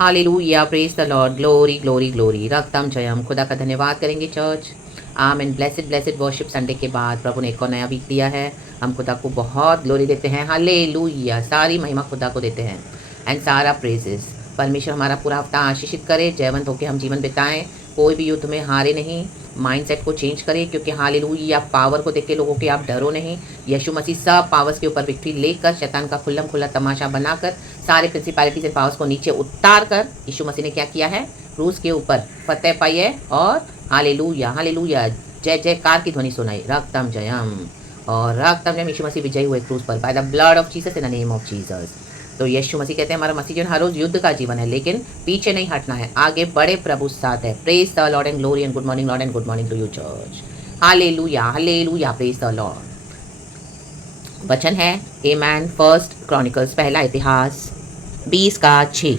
Hallelujah, praise the Lord, glory glory glory. रक्तम जयम। खुदा का धन्यवाद करेंगे चर्च। आमीन। ब्लेसिड ब्लेसिड वर्शिप संडे के बाद प्रभु ने एक और नया वीक दिया है। हम खुदा को बहुत ग्लोरी देते हैं। हालेलुया, सारी महिमा खुदा को देते हैं एंड सारा प्रेजेस। परमेश्वर हमारा पूरा हफ्ता आशीषित करे, जयवंत होकर हम जीवन बिताएं, कोई भी युद्ध में हारे नहीं। माइंडसेट को चेंज करें, क्योंकि हालेलुया पावर को देख के लोगों के आप डरो नहीं। यीशु मसीह सब पावर्स के ऊपर विक्ट्री लेकर, शैतान का खुल्लम खुल्ला तमाशा बनाकर, सारे प्रिंसिपैलिटीज एंड पावर्स को नीचे उतार कर यीशु मसीह ने क्या किया है, क्रूस के ऊपर फतेह पाई है। और हालेलुया हालेलुया, जय जयकार की ध्वनि सुनाई। रक्तम जयम। और रक्तम जयम, यीशु मसीह विजयी हुए क्रूस पर by the blood of Jesus in the name of Jesus. तो यीशु मसीह कहते हैं हमारा मसीह जीवन हर रोज युद्ध का जीवन है, लेकिन पीछे नहीं हटना है, आगे बड़े प्रभु साथ है। Praise the Lord and glory and good morning Lord and good morning to you church. Hallelujah hallelujah, praise the Lord. वचन है आमेन। फर्स्ट क्रॉनिकल्स, पहला इतिहास 20:6।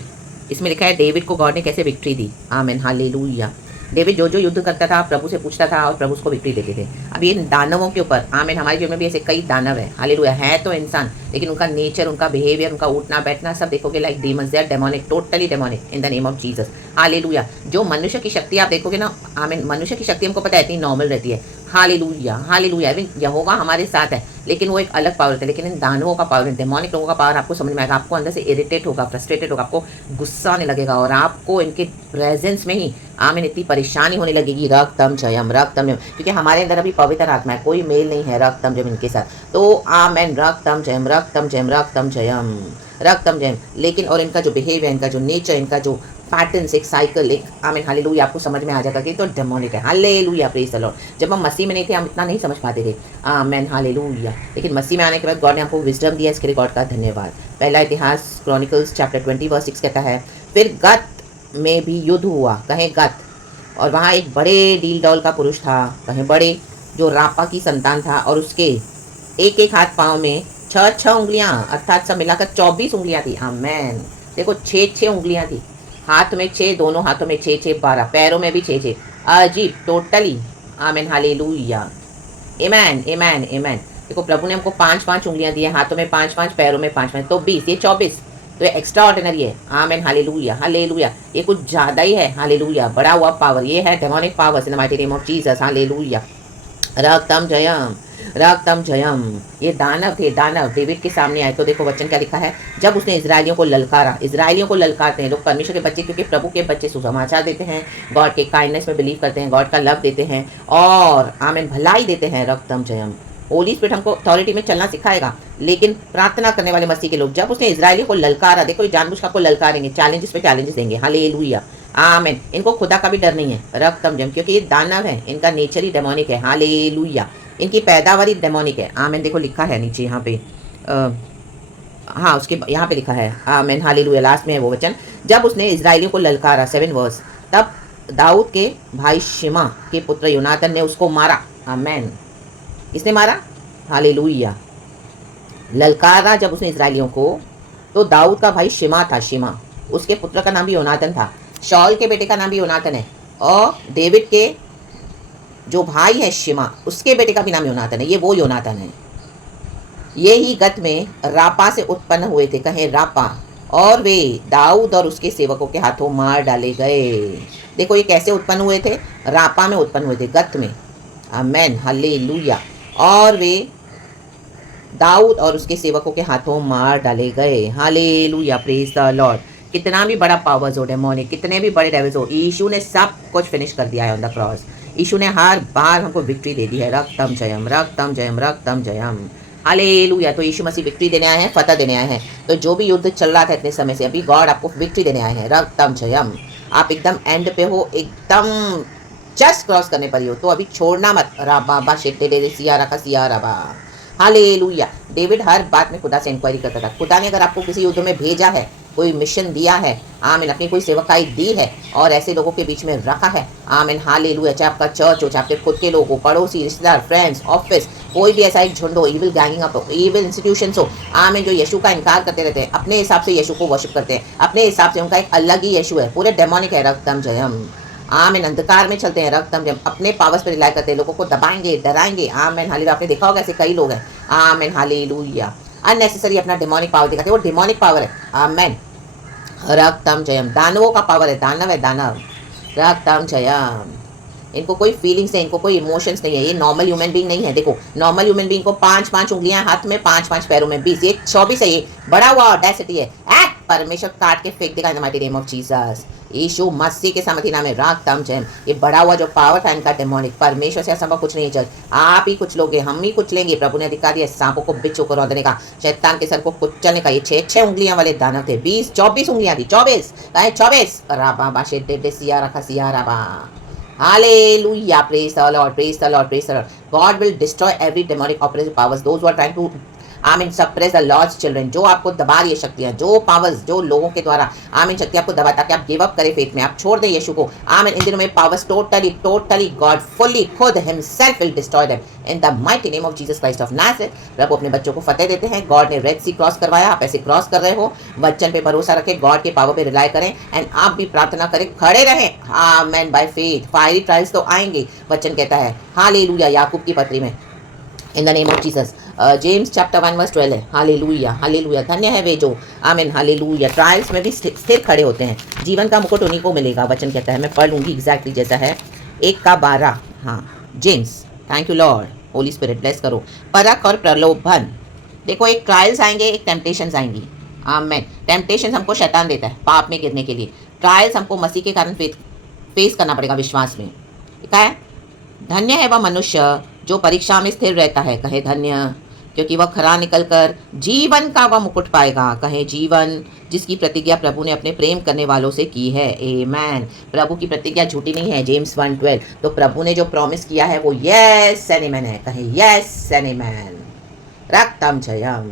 इसमें लिखा है डेविड को गॉड ने कैसे विक्ट्री दी। आमीन हालेलुया। डेविड जो जो युद्ध करता था प्रभु से पूछता था और प्रभु उसको विक्ट्री देते थे। अब ये दानवों के ऊपर, आमीन, हमारे जीवन में भी ऐसे कई दानव हैं। हालेलुया, है तो इंसान, लेकिन उनका नेचर, उनका बिहेवियर, उनका उठना बैठना सब देखोगे like demons, they are demonic, totally demonic in the name of Jesus. Hallelujah. जो मनुष्य की शक्ति आप देखोगे ना, आमीन, मनुष्य की शक्ति हमको पता है इतनी नॉर्मल रहती है। Hallelujah hallelujah. इवन यहोवा हमारे साथ है, लेकिन वो एक अलग पावर है। लेकिन इन दानवों का पावर, डेमोनिक लोगों का पावर आपको समझ में आएगा। आपको अंदर से इरिटेट होगा, फ्रस्ट्रेटेड होगा, आपको गुस्सा आने लगेगा और आपको इनके प्रेजेंस में ही आमीन इतनी परेशानी होने लगेगी। रक्तम जयम रक्तम जयम, क्योंकि हमारे अंदर अभी पवित्र आत्मा है, कोई मेल नहीं है रक्तम जयम इनके साथ। तो आमीन, रक्तम जयम रक्तम जयम रक्तम जयम रक्तम जयम। लेकिन और इनका जो बिहेवियर, इनका जो नेचर, इनका जो पैटर्न्स, एक साइकिल, एक आमीन हालेलुया आपको समझ में आ जाएगा कि तो डेमोनिक है। Hallelujah, praise the Lord. जब हम मसीह में नहीं थे हम इतना नहीं समझ पाते थे। आमीन हालेलुया। लेकिन मसीह में आने के बाद गॉड ने हमको विजडम दिया, इसके लिए गॉड का धन्यवाद। पहला इतिहास क्रॉनिकल्स चैप्टर 20:6 कहता है, फिर गत में भी युद्ध हुआ, कहें गत, और वहाँ एक बड़े डील डॉल का पुरुष था, कहें बड़े, जो रापा की संतान था, और उसके एक एक हाथ पाँव में 6 उंगलियां, अर्थात सब मिलाकर 24 उंगलियां थी। आमेन। देखो 6 उंगलियां थी, हाथ में 6, दोनों हाथों में 6, 12, पैरों में भी 6। अजीब, टोटली। Amen hallelujah. आमेन आमेन आमेन। देखो प्रभु ने हमको 5 उंगलियां दी है, हाथों में 5, पैरों में 5, तो 20, ये 24। तो ये एक्स्ट्रा ऑर्डिनरी है। Amen hallelujah hallelujah. ये कुछ ज़्यादा ही है। हालेलुया, बड़ा हुआ पावर, ये है demonic powers in the mighty name of Jesus. Hallelujah. रक्तम जयम रक्तम जयम। ये दानव थे, दानव डेविड के सामने आए। तो देखो वचन क्या लिखा है, जब उसने इजरायलियों को ललकारा। इजरायलियों को ललकारते हैं लोग, परमेश्वर के बच्चे, क्योंकि प्रभु के बच्चे सुसमाचार देते हैं, गॉड के काइंडनेस में बिलीव करते हैं, गॉड का लव देते हैं और आमीन भलाई देते हैं। रक्तम जयम। होली स्पिरिट हमको अथॉरिटी में चलना सिखाएगा, लेकिन प्रार्थना करने वाले मसीह के लोग, जब उसने इजरायलियों को ललकारा, देखो ये जानबूझ कर आपको ललकारेंगे, चैलेंजेस पे चैलेंजेस देंगे। हालेलुया आमीन। इनको खुदा का भी डर नहीं है। रक्तम जयम, क्योंकि ये दानव है, इनका नेचर ही डेमोनिक है। हालेलुया। इनकी पैदावार ही डेमोनिक है। आमीन। देखो लिखा है नीचे यहाँ पे, हाँ उसके यहाँ पे लिखा है। आमीन हालेलुया, लास्ट में है वो वचन, जब उसने इजरायलियों को ललकारा, 7 वर्स, तब दाऊद के भाई शिमा के पुत्र योनातन ने उसको मारा। आमीन। इसने मारा। हालेलुया। ललकारा जब उसने इजरायलियों को, तो दाऊद का भाई शिमा था, शिमा, उसके पुत्र का नाम भी योनातन था, शॉल के बेटे का नाम भी योनातन है, और डेविड के जो भाई है शिमा, उसके बेटे का भी नाम योनातन है। ये वो योनातन है। ये ही गत में रापा से उत्पन्न हुए थे, कहें रापा, और वे दाऊद और उसके सेवकों के हाथों मार डाले गए। देखो ये कैसे उत्पन्न हुए थे, रापा में उत्पन्न हुए थे, गत में। Amen hallelujah. और वे दाऊद और उसके सेवकों के हाथों मार डाले गए। Hallelujah, praise the Lord. कितना भी बड़ा पावर्स हो डेमोनिक, कितने भी बड़े डेविल्स हो, यीशु ने सब कुछ फिनिश कर दिया है ऑन द क्रॉस। यीशु ने हर बार हमको विक्ट्री दे दी है। रक्तम जयम रक्तम जयम रक्तम जयम। हालेलुया। तो यीशु मसीह विक्ट्री देने आए हैं, फतह देने आए हैं। तो जो भी युद्ध चल रहा था इतने समय से, अभी गॉड आपको विक्ट्री देने आए हैं। रक्तम जयम। आप एकदम एंड पे हो, एकदम जस्ट क्रॉस करने पर ही हो, तो अभी छोड़ना मत। राबा शेटे दे सियारा का सियारा बा। हालेलुया। डेविड हर बात में खुदा से इंक्वायरी करता था। खुदा ने अगर आपको किसी युद्ध में भेजा है, कोई मिशन दिया है, आमीन, अपनी कोई सेवकाई दी है और ऐसे लोगों के बीच में रखा है, आमीन हालेलुया, चाहे आपका चर्च हो, चाहे आपके खुद के लोग हो, पड़ोसी, रिश्तेदार, फ्रेंड्स, ऑफिस, कोई भी ऐसा एक झुंड हो, इविल गैंगिंग अप हो, इविल इंस्टीट्यूशंस हो, आमीन, जो यीशु का इनकार करते रहते हैं, अपने हिसाब से यीशु को वर्शिप करते हैं, अपने हिसाब से, उनका एक अलग ही यीशु है, पूरे डेमोनिक है। रक्तम जयम। आमीन। अंधकार में चलते हैं, रक्तम जयम, अपने पावर्स पर रिलाई करते हैं, लोगों को दबाएंगे, डराएंगे। आमीन हालेलुया। आपने देखा होगा ऐसे कई लोग हैं। आमीन हालेलुया। अननेसेसरी अपना डेमोनिक पावर दिखाते हैं, वो डेमोनिक पावर है। आमीन। रक्तम जयम, दानवों का पावर है, दानव है दानव। रक्तम जयम, इनको कोई फीलिंग्स है, इनको कोई इमोशंस नहीं है, ये नॉर्मल ह्यूमन बीइंग नहीं है। देखो नॉर्मल ह्यूमन बीइंग को 5-5 उंगलियां हाथ में, 5-5 पैरों में 20, ये 24 है, ये बड़ा हुआ ऑडेसिटी है। परमेश्वर काट के फेंक देगा in the mighty name of Jesus. Yeshu मसीह के सामर्थ्य नाम में रागतम जयम। ये बड़ा हुआ जो पावर था इनका डेमोनिक, परमेश्वर से असंभव कुछ नहीं है। चल आप ही कुछ लोगे, हम ही कुछ लेंगे। प्रभु ने अधिकार दिया सांपों को बिच्छू को रौंदने का, शैतान के सर को कुचलने का। ये 6-6 उंगलियां वाले दानव थे, 20-24 उंगलियां थी, 24 राबा बाशे डेडे सिया रखा Siya राबा। Hallelujah. Praise the Lord. Praise the Lord. Praise the Lord. God will destroy every demonic oppressive powers. Those who are trying to suppress the Lord's children, जो आपको दबा रही है शक्तियां, जो पावर्स, जो लोगों के द्वारा शक्ति आपको दबा, ताकि आप गिव अप करें फेथ में, आप छोड़ दें यीशु को। इन दिनों में पावर्स टोटली गॉड फुल्ली खुद himself will destroy them in the mighty name of Jesus Christ of Nazareth. प्रभु अपने बच्चों को फतेह देते हैं। गॉड ने रेड सी क्रॉस करवाया, आप ऐसे क्रॉस कर रहे हो। वचन पे भरोसा रखें, गॉड के पावर पे रिलाय करें, एंड आप भी प्रार्थना करें, खड़े रहें। आमेन बाय फेथ। फायरी ट्रायल्स तो आएंगे, वचन कहता है। हालेलुया, याकूब की पत्री में in the name of Jesus. James chapter 1 verse 12 है। हालेलुया हालेलुया, धन्य है वे जो आमीन हालेलुया ट्रायल्स में भी स्थिर खड़े होते हैं। जीवन का मुकुट उन्हीं को मिलेगा, वचन कहता है। मैं पढ़ लूँगी एग्जैक्टली जैसा है, 1:12। हाँ James, thank you Lord, Holi spirit bless करो। परख और प्रलोभन, देखो एक ट्रायल्स आएंगे, एक टेम्पटेशंस आएंगी। आमेन। टेम्पटेशंस हमको शैतान देता है पाप में गिरने के लिए, ट्रायल्स हमको मसीह के कारण फेस करना पड़ेगा विश्वास में। क्या है? धन्य है वह मनुष्य जो परीक्षा में स्थिर रहता है, कहे धन्य, क्योंकि वह खरा निकलकर जीवन का वह मुकुट पाएगा। कहे जीवन, जिसकी प्रतिज्ञा प्रभु ने अपने प्रेम करने वालों से की है। आमेन। प्रभु की प्रतिज्ञा झूठी नहीं है। जेम्स 1:12, तो प्रभु ने जो प्रॉमिस किया है वो यस एंड आमेन है। कहे यस एंड आमेन। रक्तम जयम,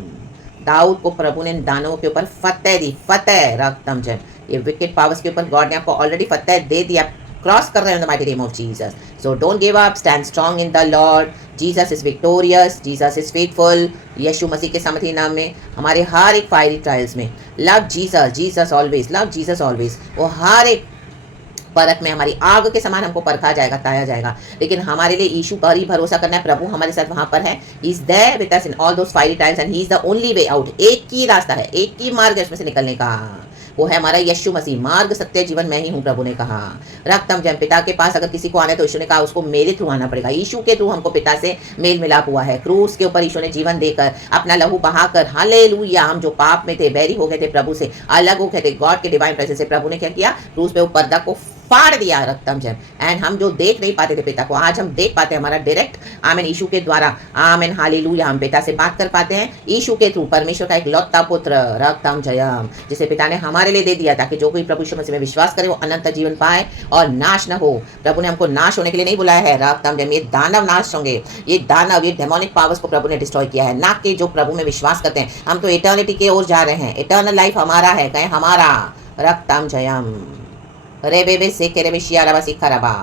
दाऊद को प्रभु ने दानवों के ऊपर फतेह दी, फतेह। रक्तम जयम, ये विकेट पावर्स के ऊपर गॉड ने आपको ऑलरेडी फतेह दे दिया। क्रॉस कर रहे हैं in the mighty name of Jesus. So don't give up, stand strong in the Lord. Jesus is victorious, Jesus is faithful. Yeshu मसीह के सामर्थी नाम में हमारे हर एक फायरी ट्रायल्स में love Jesus, Jesus always, love Jesus always. वो हर एक परख में हमारी आग के समान हमको परखा जाएगा, ताया जाएगा, लेकिन हमारे लिए यीशु पर ही भरोसा करना है। प्रभु हमारे साथ वहां पर है। He is there with us in all those fiery trials and he is the only way out. एक ही रास्ता है, एक ही मार्ग है उसमें से निकलने का, वो है हमारा यीशु मसीह। मार्ग सत्य जीवन मैं ही हूँ, प्रभु ने कहा। रक्तम जयम, पिता के पास अगर किसी को आना है तो यीशु ने कहा उसको मेरे थ्रू आना पड़ेगा। यीशु के थ्रू हमको पिता से मेल मिलाप हुआ है। क्रूस के ऊपर यीशु ने जीवन देकर, अपना लहू बहाकर, हालेलुया, हम जो पाप में थे, बैरी हो गए थे, प्रभु से अलग हो गए थे, गॉड के डिवाइन प्रेजेंस से, प्रभु ने क्या किया? क्रूस पे वो पर्दा को फाड़ दिया। रक्तम जयम। एंड हम जो देख नहीं पाते थे पिता को, आज हम देख पाते हैं। हमारा डायरेक्ट आमेन यीशु के द्वारा, आमेन हालेलुया, हम पिता से बात कर पाते हैं यीशु के थ्रू। परमेश्वर का एक लौता पुत्र, रक्तम जयम, जिसे पिता ने हमारे लिए दे दिया, ताकि जो कोई प्रभु यीशु मसीह में विश्वास करे वो अनंत जीवन पाए और नाश न हो। प्रभु ने हमको नाश होने के लिए नहीं बुलाया है। रक्तम जयम, ये दानव नाश होंगे, ये दानव, ये डेमोनिक पावर्स को प्रभु ने डिस्ट्रॉय किया है, ना कि जो प्रभु में विश्वास करते हैं। हम तो इटर्निटी की ओर जा रहे हैं, इटर्नल लाइफ हमारा है, कहें हमारा। रक्तम जयम, रे बेबे से के रे शियाराबा सिखाराबा।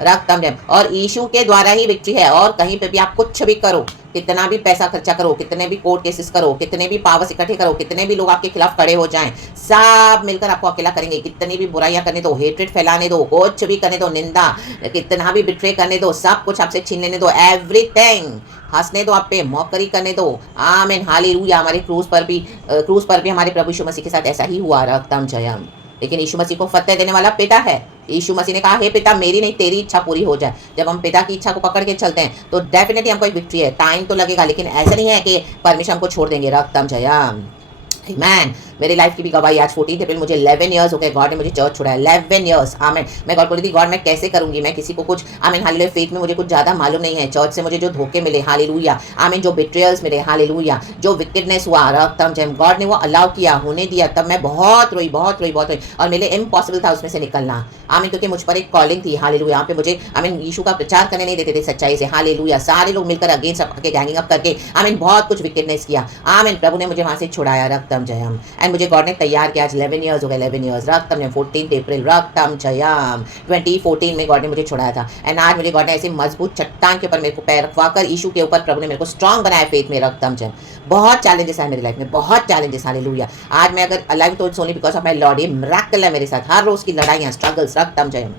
रक्तम जयम, और यीशु के द्वारा ही विक्ट्री है। और कहीं पे भी आप कुछ भी करो, कितना भी पैसा खर्चा करो, कितने भी कोर्ट केसेस करो, कितने भी पावर्स इकट्ठे करो, कितने भी लोग आपके खिलाफ खड़े हो जाएं, सब मिलकर आपको अकेला करेंगे। कितनी भी बुराइयां करने दो, हेट्रेड फैलाने दो, कुछ भी करने दो, निंदा, कितना भी बिट्रे करने दो, सब कुछ आपसे छीन लेने दो, एवरीथिंग, हंसने दो आप पे, मौकरी करने दो। आमीन हालेलुया। हमारे क्रूज पर भी हमारे प्रभु यीशु मसीह के साथ ऐसा ही हुआ। रक्तम जयम, लेकिन यीशु मसीह को फतेह देने वाला पिता है। यीशु मसीह ने कहा, हे पिता, मेरी नहीं तेरी इच्छा पूरी हो जाए। जब हम पिता की इच्छा को पकड़ के चलते हैं तो डेफिनेटली हमको एक विक्ट्री है। टाइम तो लगेगा, लेकिन ऐसा नहीं है कि परमेश्वर हमको छोड़ देंगे। रक्तम जयम, आमेन। मेरी लाइफ की भी गवाही, आज 14 अप्रैल मुझे 11 ईयर्स हो गए, गॉड ने मुझे चर्च छोड़ा है, 11 ईयर्स। आमेन। मैं गॉड बोली थी, गॉड मैं कैसे करूंगी, मैं किसी को कुछ, आमीन हालेलुया, फेथ में मुझे कुछ ज़्यादा मालूम नहीं है। चर्च से मुझे जो धोखे मिले, हालेलुया, आमीन, जो बिट्रियल्स मिले, हालेलुया, जो विक्टिडनेस हुआ, रक्तम जयम, गॉड ने वो अलाउ किया, होने दिया, तब मैं बहुत रोई, और मेरे इम्पॉसिबल था उसमें से निकलना। आमीन, क्योंकि मुझ पर एक कॉलिंग थी, हालेलुया, यहाँ पे मुझे, आमीन, यीशु का प्रचार करने नहीं देते थे सच्चाई से, हालेलुया, सारे लोग मिलकर अगेंस्ट के गैंगिंग अप करके, आमीन, बहुत कुछ विक्टिडनेस किया। आमीन, प्रभु ने मुझे वहाँ से छुड़ाया। रक्तम जयम, एंड मुझे गॉड ने तैयार किया। आज 11 ईयर्स हो गए, 11 ईयर्स। रक्तम जयम, 14 अप्रैल, रक्तम जयम, 2014 में गॉड ने मुझे छुड़ाया था। एंड आज मुझे गॉड ने ऐसे मजबूत चट्टान के ऊपर मेरे को पैर रखवाकर, यीशु के ऊपर प्रभु ने मेरे को स्ट्रांग बनाया फेथ में। रक्तम जयम, बहुत चैलेंजेस है मेरी लाइफ में, बहुत चैलेंजेस, हालेलुया। आज मैं अगर अलाइव तो सोनी बिकॉज ऑफ माय लॉर्ड, ये मिरेकल है मेरे साथ, हर रोज की लड़ाइयाँ, स्ट्रगल्स। रक्तम जयम,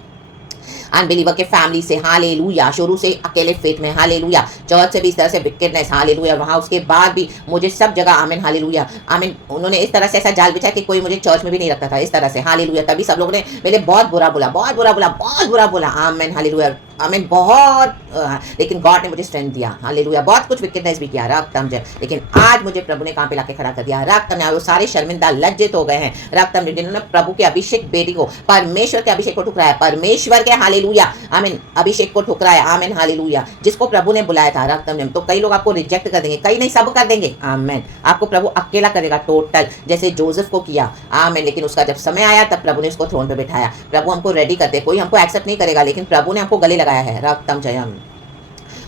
अनबिलीवर के फैमिली से, हालेलुया, शुरू से अकेले फेथ में, हालेलुया, चर्च से भी इस तरह से विकेटनेस, हालेलुया, वहाँ उसके बाद भी मुझे सब जगह, आमीन, हालेलुया, आमीन, उन्होंने इस तरह से ऐसा जाल बिछा कि कोई मुझे चर्च में भी नहीं रखता था, इस तरह से, हालेलुया, तभी सब लोगों ने मेरे बहुत बुरा बोला, बहुत बुरा बोला, बहुत बुरा बोला, आमीन, हालेलुया, आमीन, बहुत, लेकिन गॉड ने मुझे स्ट्रेंथ दिया, हालेलुया, बहुत कुछ विकेटनेस भी किया, रक्तम जय, लेकिन आज मुझे प्रभु ने कहाँ पे लाके खड़ा कर दिया, रक्तम, वो सारे शर्मिंदा लज्जित हो गए हैं, रक्तम, जिन्होंने प्रभु के अभिषेक बेटी को, परमेश्वर के अभिषेक को ठुकराया, परमेश्वर के, हालेलुया, आमीन, अभिषेक को ठुकराया, आमीन, हालेलुया, जिसको प्रभु ने बुलाया था, रक्तम, तो कई लोग आपको रिजेक्ट कर देंगे, कई नहीं, सब कर देंगे, आमीन, आपको प्रभु अकेला करेगा टोटल, जैसे जोसेफ को किया, आमीन, लेकिन उसका जब समय आया तब प्रभु ने उसको थ्रोन पे बिठाया। प्रभु हमको रेडी करते, कोई हमको एक्सेप्ट नहीं करेगा, लेकिन प्रभु ने हमको गले लगाया है, रक्तम जयम,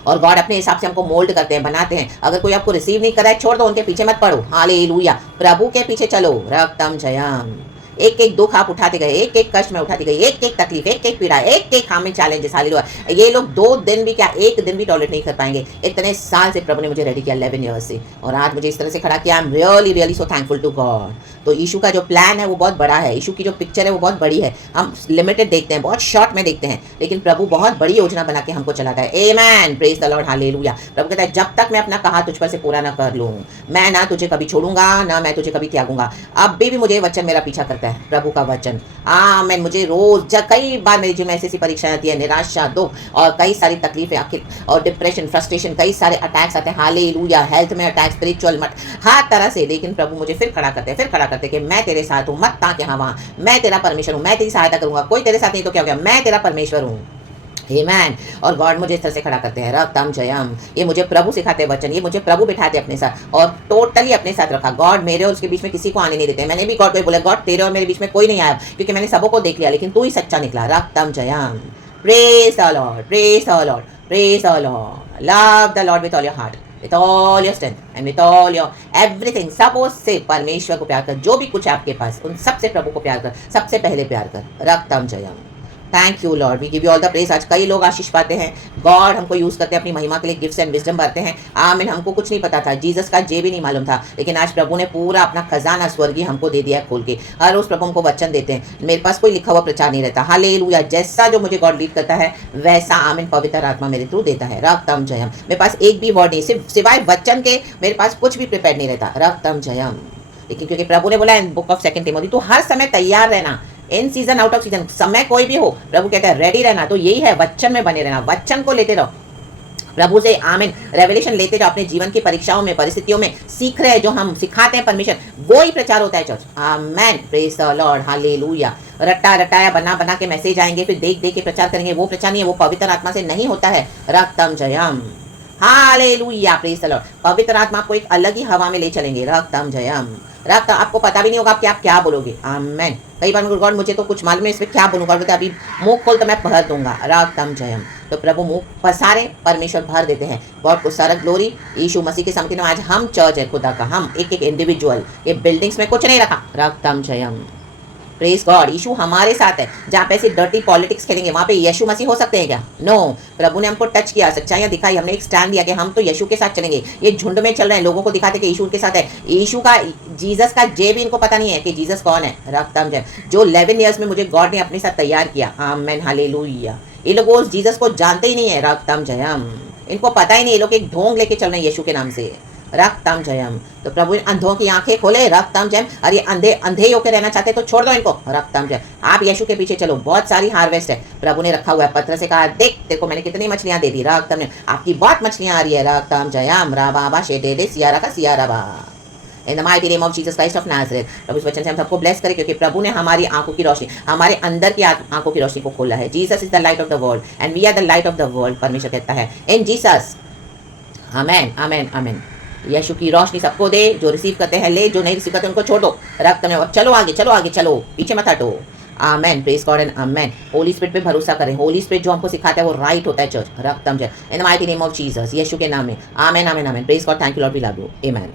और गॉड अपने हिसाब से हमको मोल्ड करते हैं, बनाते हैं। अगर कोई आपको रिसीव नहीं कर रहा है, छोड़ दो, उनके पीछे मत पड़ो, हालेलुया, प्रभु के पीछे चलो, रक्तम जयम। एक एक दुख आप उठाते गए, एक एक कष्ट में उठाते गए, एक एक तकलीफ, एक एक पीड़ा, एक एक हामिल चैलेंजेस, हालेलुया, ये लोग 2 दिन भी क्या 1 दिन भी टॉलरेट नहीं कर पाएंगे। इतने साल से प्रभु ने मुझे रेडी किया, 11 ईयर्स से, और आज मुझे इस तरह से खड़ा किया। I am really really so thankful to God. तो यीशु का जो प्लान है वो बहुत बड़ा है, यीशु की जो पिक्चर है वो बहुत बड़ी है। हम लिमिटेड देखते हैं, बहुत शॉर्ट में देखते हैं, लेकिन प्रभु बहुत बड़ी योजना बना के हमको चलाता है। आमेन, प्रेज द लॉर्ड, हालेलुया। प्रभु कहता है जब तक मैं अपना कहा तुझ पर से पूरा ना कर लूँ, मैं ना तुझे कभी छोड़ूंगा, ना मैं तुझे कभी त्यागूंगा। अब भी मुझे वचन मेरा पीछा करता है, प्रभु का वचन। आमेन। मुझे रोज कई बार मेरी जीवन में ऐसी परीक्षाएं आती है, निराशा, दुख और कई सारी तकलीफें, आखिर और डिप्रेशन, फ्रस्ट्रेशन, कई सारे अटैक्स आते हैं, हालेलुया, हेल्थ में अटैक, स्पिरिचुअल मत, हर तरह से, लेकिन प्रभु मुझे फिर खड़ा करते कि मैं तेरे साथ हूँ, मत ताक यहाँ वहाँ, मैं तेरा परमेश्वर हूँ, मैं तेरी सहायता करूंगा। कोई तेरे साथ नहीं तो क्या हो गया, मैं तेरा परमेश्वर हूँ। आमेन। और गॉड मुझे इस तरह से खड़ा करते हैं, रक्तम जयम। ये मुझे प्रभु सिखाते वचन, ये मुझे प्रभु बिठाते अपने साथ और टोटली अपने साथ रखा। गॉड मेरे और उसके बीच में किसी को आने नहीं देते। मैंने भी गॉड को बोला, गॉड तेरे और मेरे बीच में कोई नहीं आया, क्योंकि मैंने सबों को देख लिया, लेकिन तू ही सच्चा निकला, रक्तम जयम। Praise the Lord, praise the Lord, praise the Lord. Love the Lord with all your heart, with all your strength and with all your everything. सबों से परमेश्वर को प्यार कर, जो भी कुछ है आपके पास उन सबसे प्रभु को प्यार कर, सबसे पहले प्यार कर, रक्तम जयम। Thank you Lord, we give you all the praise. आज कई लोग आशीष पाते हैं, गॉड हमको यूज करते हैं अपनी महिमा के लिए, गिफ्ट्स एंड विजडम भरते हैं। आमीन। हमको कुछ नहीं पता था, जीसस का जे भी नहीं मालूम था, लेकिन आज प्रभु ने पूरा अपना खजाना स्वर्गीय हमको दे दिया है खोल के। हर रोज प्रभु हमको वचन देते हैं, मेरे पास कोई लिखा हुआ प्रचार नहीं रहता, हालेलुया। जैसा जो मुझे गॉड लीड करता है वैसा, आमीन, पवित्र आत्मा मेरे थ्रू देता है, रक्तम जयम। मेरे पास एक भी वर्ड नहीं, सिर्फ सिवाय वचन के मेरे पास कुछ भी प्रिपेयर नहीं रहता, रक्तम जयम। लेकिन क्योंकि प्रभु ने बोला इन बुक ऑफ 2 टिमोथी, तू हर समय तैयार रहना, इन सीजन आउट ऑफ सीजन, समय कोई भी हो, प्रभु कहता है रेडी रहना। तो यही है, वचन में बने रहना, वचन को लेते रहो प्रभु से, आमीन। रेवलेशन लेते जाओ अपने जीवन की परीक्षाओं में, परिस्थितियों में, सीख रहे हैं जो हम सिखाते हैं परमेश्वर, वो ही प्रचार होता है church. Amen, praise the Lord, hallelujah. रट्टा रटाया बना बना के मैसेज आएंगे, फिर देख देख के प्रचार करेंगे, वो प्रचार नहीं है, वो पवित्र आत्मा से नहीं होता है, रक्तम Jayam, hallelujah, praise the Lord. पवित्र आत्मा को एक अलग ही हवा में ले चलेंगे, रक्तम जयम। रक्त आपको पता भी नहीं होगा कि आप क्या बोलोगे, आमेन। कई बार गॉड मुझे तो कुछ मालूम है इसमें क्या बोलूंगा, अभी मुंह खोल तो मैं भर दूंगा, रक्तम जयम। तो प्रभु मुंह पसारे, परमेश्वर भर देते हैं। गॉड को सारा ग्लोरी यीशु मसीह के सामने। आज हम चर्च है खुदा का, हम एक एक इंडिविजुअल, ये बिल्डिंग्स में कुछ नहीं रखा, रक्तम जयम, प्रेज गॉड। यीशु हमारे साथ है। जहाँ पे ऐसे डर्टी पॉलिटिक्स खेलेंगे वहाँ पे यीशु मसीह हो सकते हैं क्या? नो। प्रभु ने हमको टच किया, सच्चाइयाँ दिखाई, हमने एक स्टैंड लिया कि हम तो यीशु के साथ चलेंगे। ये झुंड में चल रहे हैं, लोगों को दिखाते कि यीशु उनके साथ है। यीशु का, जीसस का जे भी इनको पता नहीं है कि जीसस कौन है, रक्तम जय। जो 11 ईयर्स में मुझे गॉड ने अपने साथ तैयार किया, आमेन, हालेलुया। ये लोग उस जीसस को जानते ही नहीं है, रक्तम जयम। इनको पता ही नहीं, ये लोग एक ढोंग लेके चल रहे हैं यीशु के नाम से, रक्तम जयम। तो प्रभु अंधों की आंखें खोले, रक्तम जयम। और ये अंधे अंधे होकर रहना चाहते तो छोड़ दो इनको, रक्तम जयम। आप यीशु के पीछे चलो, बहुत सारी हार्वेस्ट है, प्रभु ने रखा हुआ है। पत्र से कहा, देख तेरे को मैंने कितनी मछलियां दे दी, रक्तम जयम। आपकी बहुत मछलियां आ रही है, रक्तम जयम, राबा शेदे दे सियारा का सियाराबा। In the mighty name of Jesus Christ of Nazareth. प्रभु इस वचन से हम सबको ब्लेस करें, क्योंकि प्रभु ने हमारी आंखों की रोशनी, हमारे अंदर की आंखों की रोशनी को खोला है। Jesus is the light of the world and we are the light of the world. परमेश्वर कहता है इन जीसस, आमेन, आमेन, आमेन। यीशु की रोशनी सबको दे, जो रिसीव करते हैं ले, जो नहीं रिसीव करते उनको छोड़ दो, रक्त में। चलो आगे, चलो आगे, चलो, पीछे मत हटो। Amen, praise God and amen. Holy Spirit पे भरोसा करें, होली स्पिरिट जो हमको सिखाता है वो राइट होता है चर्च, रक्तम जय। In the mighty name of Jesus, Yeshu के नाम में, amen, amen, amen. Praise God, thank you Lord, we love you, amen.